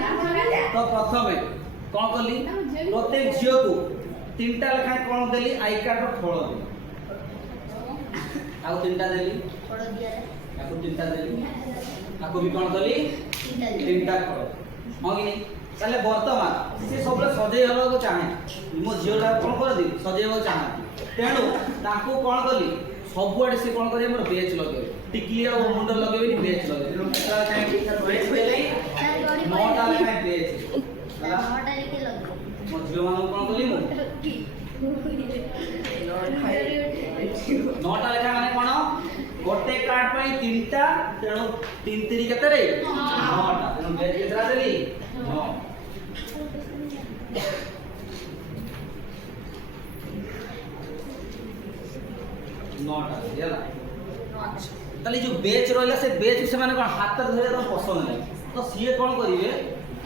तो प्रथमे कौन कली प्रत्येक झील को तीनटा लेखा कौन देली आई कार्ड फल देली आउ तीनटा देली आकु तीनटा देली आकु भी कौन कली तीनटा फल हां कि नहीं ताले वर्तमान से सब सजै हबा को चाहे मो झीलटा कौन कर दी सजै हबा चाहे तेणु ताकू कौन कली सबुआडे से कौन करे मोर बेच लगे टिकलिया और मुंडर लगे भी बेच लगे केतरा टाइम बेच पहिले नौटा लेखा बेच नौटा लेके लगे मो झील मान कौन कली मो नौटा लेखा माने कोन गोटे कार्ड पई तीनटा तेणु तीन तिरी केते रे नौटा तेणु बेच केतरा देली नौ नौटा देला अच्छा ताले जो बेच रहला से बेच से माने कोन हाथ धरे तो पसंद नहीं तो सीए कोन करिवे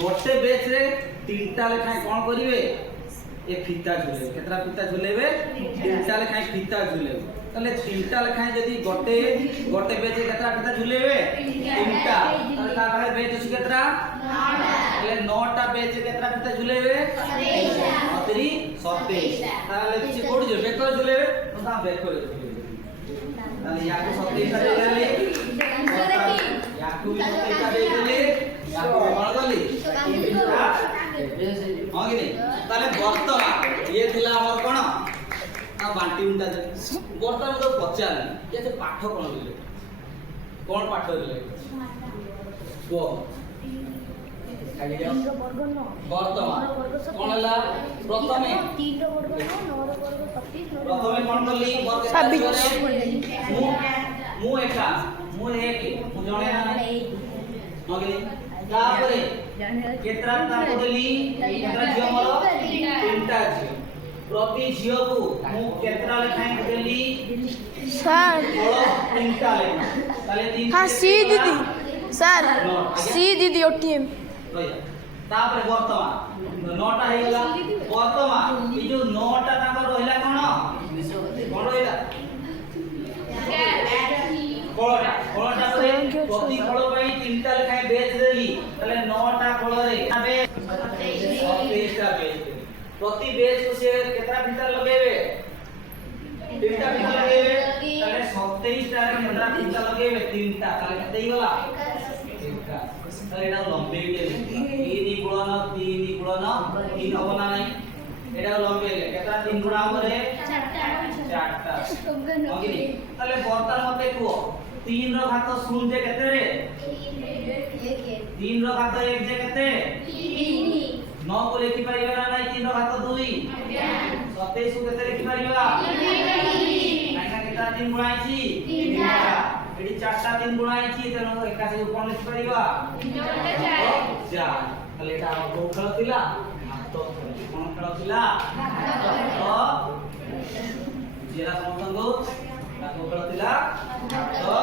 गोटे बेच रे तीनटा लेखा कोन करिवे ए फीता झुलेबे केतरा फीता झुलेबे तीनटा लेखा फीता झुलेबे ताले तीनटा लेखा यदि गोटे गोटे बेच केतरा फीता झुलेबे तीनटा ताले का बारे बेच अछि केतरा नौटा ताले नौटा बेच केतरा फीता झुलेबे 27 ताले किछि कोड जे बेकर झुलेबे तो ता बेकर झुलेबे ताले याको 27 ता देले याको 27 ता देले याको कोन गली हां कि नहीं ताले वर्तमान ये थिला हमर कोन आ बांटी उंटा वर्तमान तो पचार ये से पाठ कोन दिले कोन पाठ दिले गो वर्तमान कोन हला प्रथमे 3 रो वर्ग 9 रो वर्ग 25 प्रथमे कोन करली मु एका मु एक मु जणे ना हां कि नहीं तापरे केतरा ताको देली केतरा झियो मोर तीनटा झियो प्रति झियो को मु केतरा लेखाय देली सर तीनटा लेखा ताले तीन हां सी दीदी सर सी दीदी ओटीएम तापरे वर्तमान नौटा हे गेला वर्तमान ई जो नौटा ताको रहला कोन रहला कोळटा प्रति कोळ पई तीनटा लेखाय बेच देली तले नौटा कोळ रे बे 27 टा बेच प्रति बेच को से केतरा फीता लगेबे तीनटा फीता लगेबे तले 27 टा रे केतरा फीता लगेबे तीनटा तले केते हिगला तीनटा तले एटा लंबे के 3 गुणन 3 गुणन 3 हो ना नहीं एटा लंबे केतरा 3 गुणा हमरे चारटा ओके तले वर्तमान मते को 3 रो घात 0 जे केते रे 3 रो घात 1 जे केते 3 9 को लिखि परिबा ना नहीं 3 रो घात 2 27 को केते लिखि परिबा काइना केता 3 गुणाइछि 3 एडी चारटा 3 गुणाइछि तेनो एका से कोन लिखि परिबा 4 तले एटा को खेल थिला हाथ कोन खेल थिला तो जेरा समतंगो ताको खेल थिला तो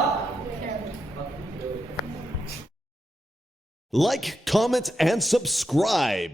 Like, comment, and subscribe.